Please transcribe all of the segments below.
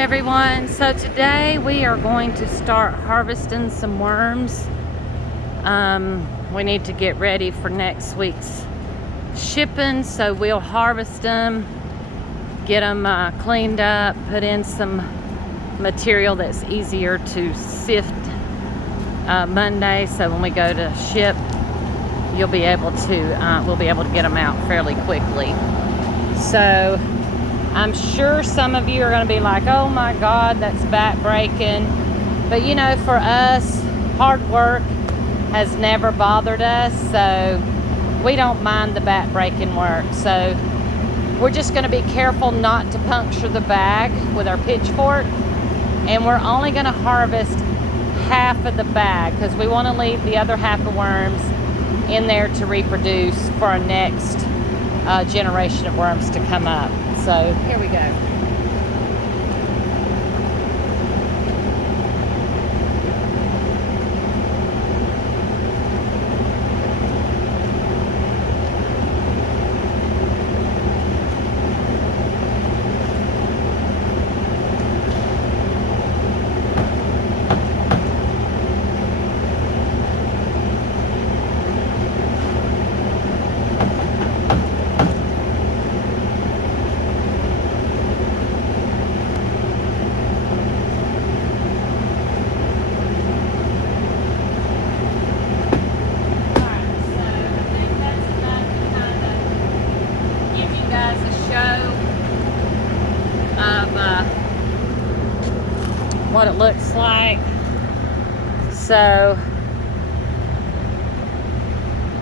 everyone. So today we are going to start harvesting some worms. We need to get ready for next week's shipping, so we'll harvest them, get them cleaned up, put in some material that's easier to sift Monday, so when we go to ship, we'll be able to get them out fairly quickly. So I'm sure some of you are going to be like, oh my God, that's back-breaking. But you know, for us, hard work has never bothered us, so we don't mind the back-breaking work. So we're just going to be careful not to puncture the bag with our pitchfork. And we're only going to harvest half of the bag because we want to leave the other half of worms in there to reproduce for our next generation of worms to come up. So here we go. What it looks like. So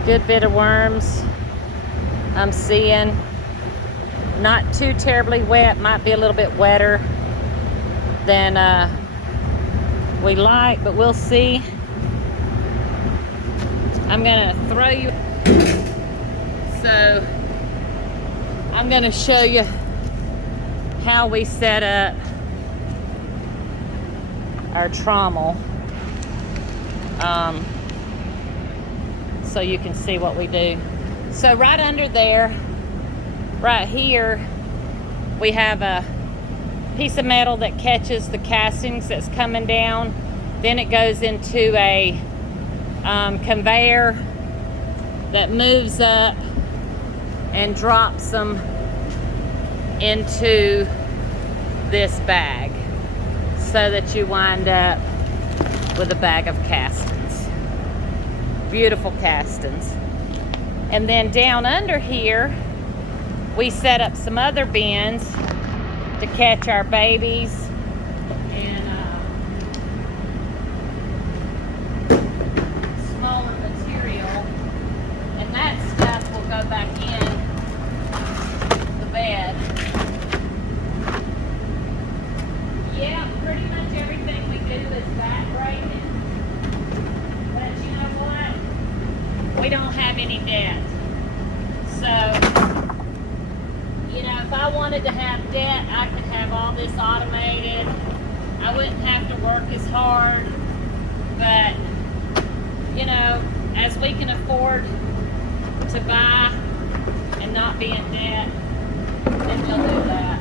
good bit of worms I'm seeing. Not too terribly wet, might be a little bit wetter than we like, but we'll see. I'm gonna throw you, so I'm gonna show you how we set up our trommel, so you can see what we do. So right under there, right here, we have a piece of metal that catches the castings that's coming down. Then it goes into a conveyor that moves up and drops them into this bag, so that you wind up with a bag of castings. Beautiful castings. And then down under here, we set up some other bins to catch our babies and smaller material. And that stuff will go back in the bed. Yeah, pretty much everything we do is back-breaking. But you know what? We don't have any debt. So, you know, if I wanted to have debt, I could have all this automated. I wouldn't have to work as hard. But, you know, as we can afford to buy and not be in debt, then we'll do that.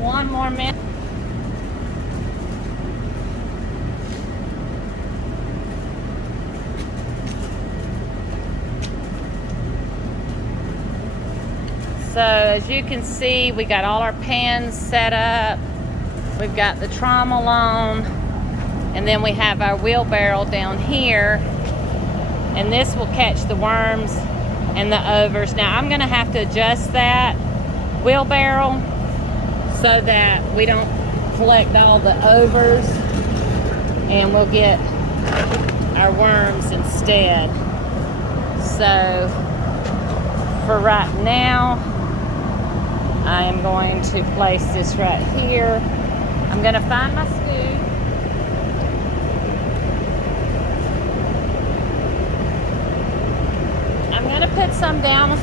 One more minute. So as you can see, we got all our pans set up. We've got the trommel on, and then we have our wheelbarrow down here and this will catch the worms and the overs. Now I'm gonna have to adjust that wheelbarrow so that we don't collect all the overs, and we'll get our worms instead. So for right now, I am going to place this right here. I'm gonna find my scoop. I'm gonna put some down.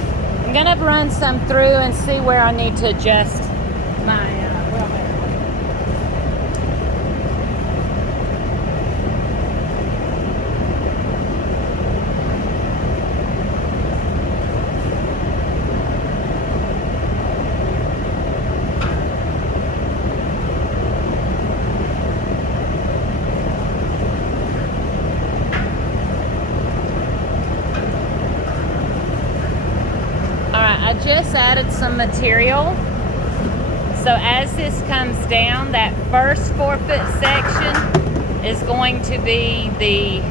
I'm gonna run some through and see where I need to adjust my wheelbarrow. I just added some material. So as this comes down, that first 4-foot section is going to be the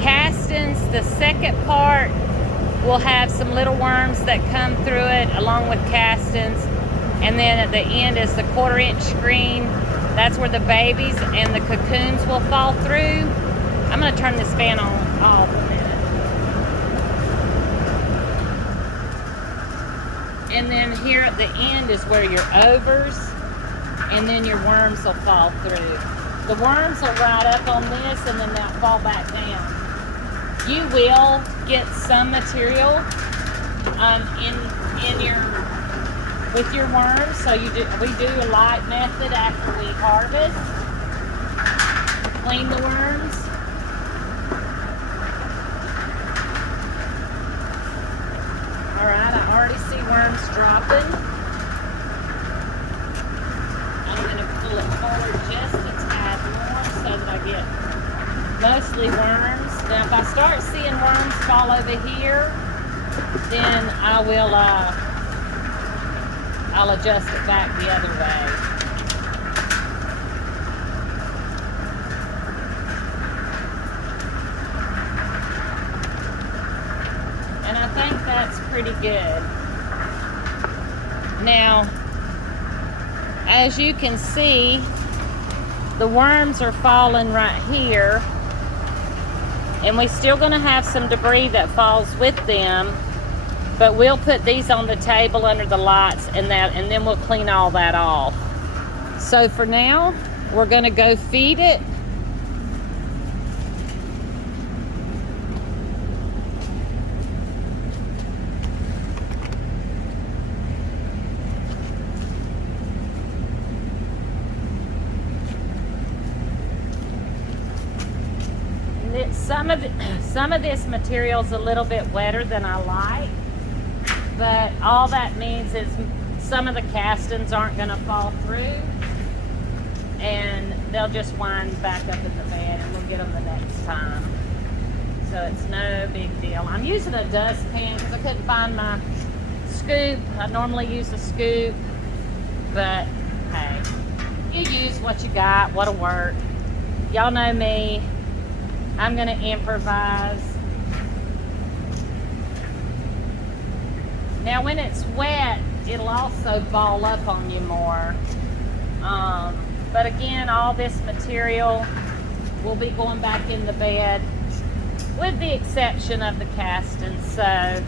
castings. The second part will have some little worms that come through it along with castings. And then at the end is the 1/4-inch screen. That's where the babies and the cocoons will fall through. I'm going to turn this fan on off a minute. And then here at the end is where your overs and then your worms will fall through. The worms will ride up on this and then they'll fall back down. You will get some material with your worms. So we do a light method after we harvest. Clean the worms. Alright, I already see worms dropping. I'm going to pull it forward just a tad more so that I get mostly worms. Now if I start seeing worms fall over here, then I'll adjust it back the other way. And I think that's pretty good. Now, as you can see, the worms are falling right here, and we're still going to have some debris that falls with them, but we'll put these on the table under the lights and then we'll clean all that off. So for now, we're going to go feed it. Some of this material is a little bit wetter than I like, but all that means is some of the castings aren't going to fall through, and they'll just wind back up in the bed, and we'll get them the next time. So it's no big deal. I'm using a dustpan because I couldn't find my scoop. I normally use a scoop, but hey, you use what you got, what'll work. Y'all know me. I'm going to improvise. Now when it's wet, it'll also ball up on you more. But again, all this material will be going back in the bed with the exception of the castings. So